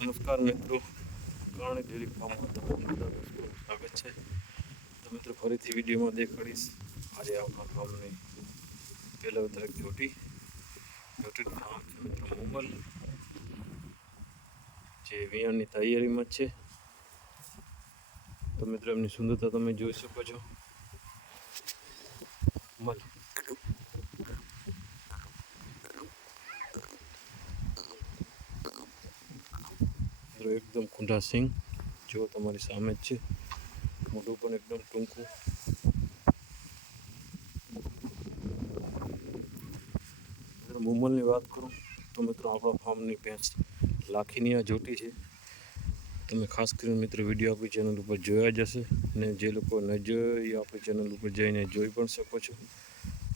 નમસ્કાર મિત્રો. કારણે ડેરી ફાર્મમાં તમારું સ્વાગત છે. તો મિત્રો ફરીથી વિડીયોમાં દેખાડીશ. આજે આપણા ફાર્મની પહેલા તરફ જોટી જોટીનું નામ છે મિત્રો મોગલ. જે વિયાણની તૈયારીમાં છે. તો મિત્રો એમની સુંદરતા તમે જોઈ શકો છો. મલ મિત્રો એકદમ કુંડા સિંગ જો તમારી સામે જ છે. મોઢું પણ એકદમ ટૂંકું. મુમલની વાત કરું તો મિત્રો આપણા ફાર્મની ભેંસ લાખીની આ જોટી છે. તમે ખાસ કરીને મિત્રો વીડિયો આપણી ચેનલ ઉપર જોયા જ હશે ને જે લોકો ન જોઈ આપણી ચેનલ ઉપર જઈને જોઈ પણ શકો છો.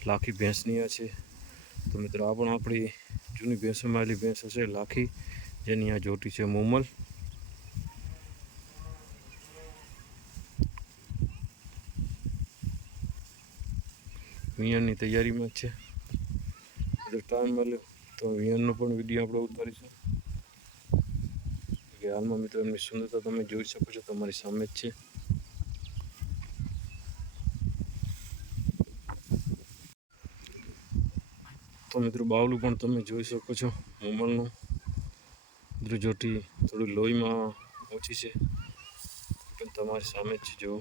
લાખી ભેંસની આ છે. તો મિત્રો આ પણ આપણી જૂની ભેંસમાં આવેલી ભેંસ હશે લાખી. જેની આ જોટી છે મોમલ. વિયાણની તૈયારીમાં છે. ટાઈમ મળ્યો. તો વિયાણનો પણ વીડિયો આપણે ઉતારીશું. કે હાલમાં મિત્રો એમની સુંદરતા તમે જોઈ શકો છો. તમારી સામે જ છે. તો મિત્રો બાવલું પણ તમે જોઈ શકો છો મોમલનું. મિત્રો જોટી થોડી લોહીમાં ઓછી છે. પણ તમારી સામે જ છે જો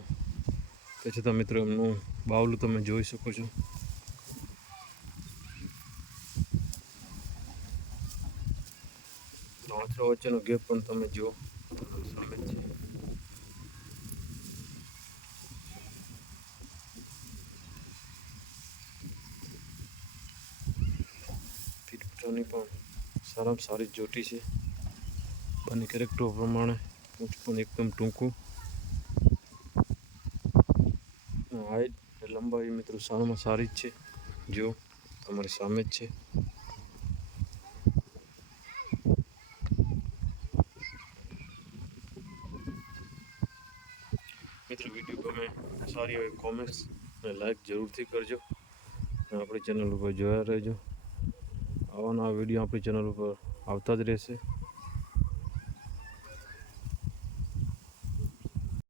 તે છતાં મિત્રો, એમનું બાવલું તમે જોઈ શકો છો. આંતરો વચ્ચેનો ગેપ પણ તમે જુઓ. સામે છે. ફીટની પણ સારામાં સારી જોટી છે. બંને કેરેક્ટરો પ્રમાણે પણ એકદમ ટૂંકું. હાઈટ લંબાઈ મિત્રો સારામાં સારી જ છે. જો તમારી સામે જ છે. મિત્રો વીડિયો ગમે સારી હોય કોમેન્ટ્સ અને લાઈક જરૂરથી કરજો. અને આપણી ચેનલ ઉપર જોયા રહેજો. આવાના વીડિયો આપણી ચેનલ ઉપર આવતા જ રહેશે.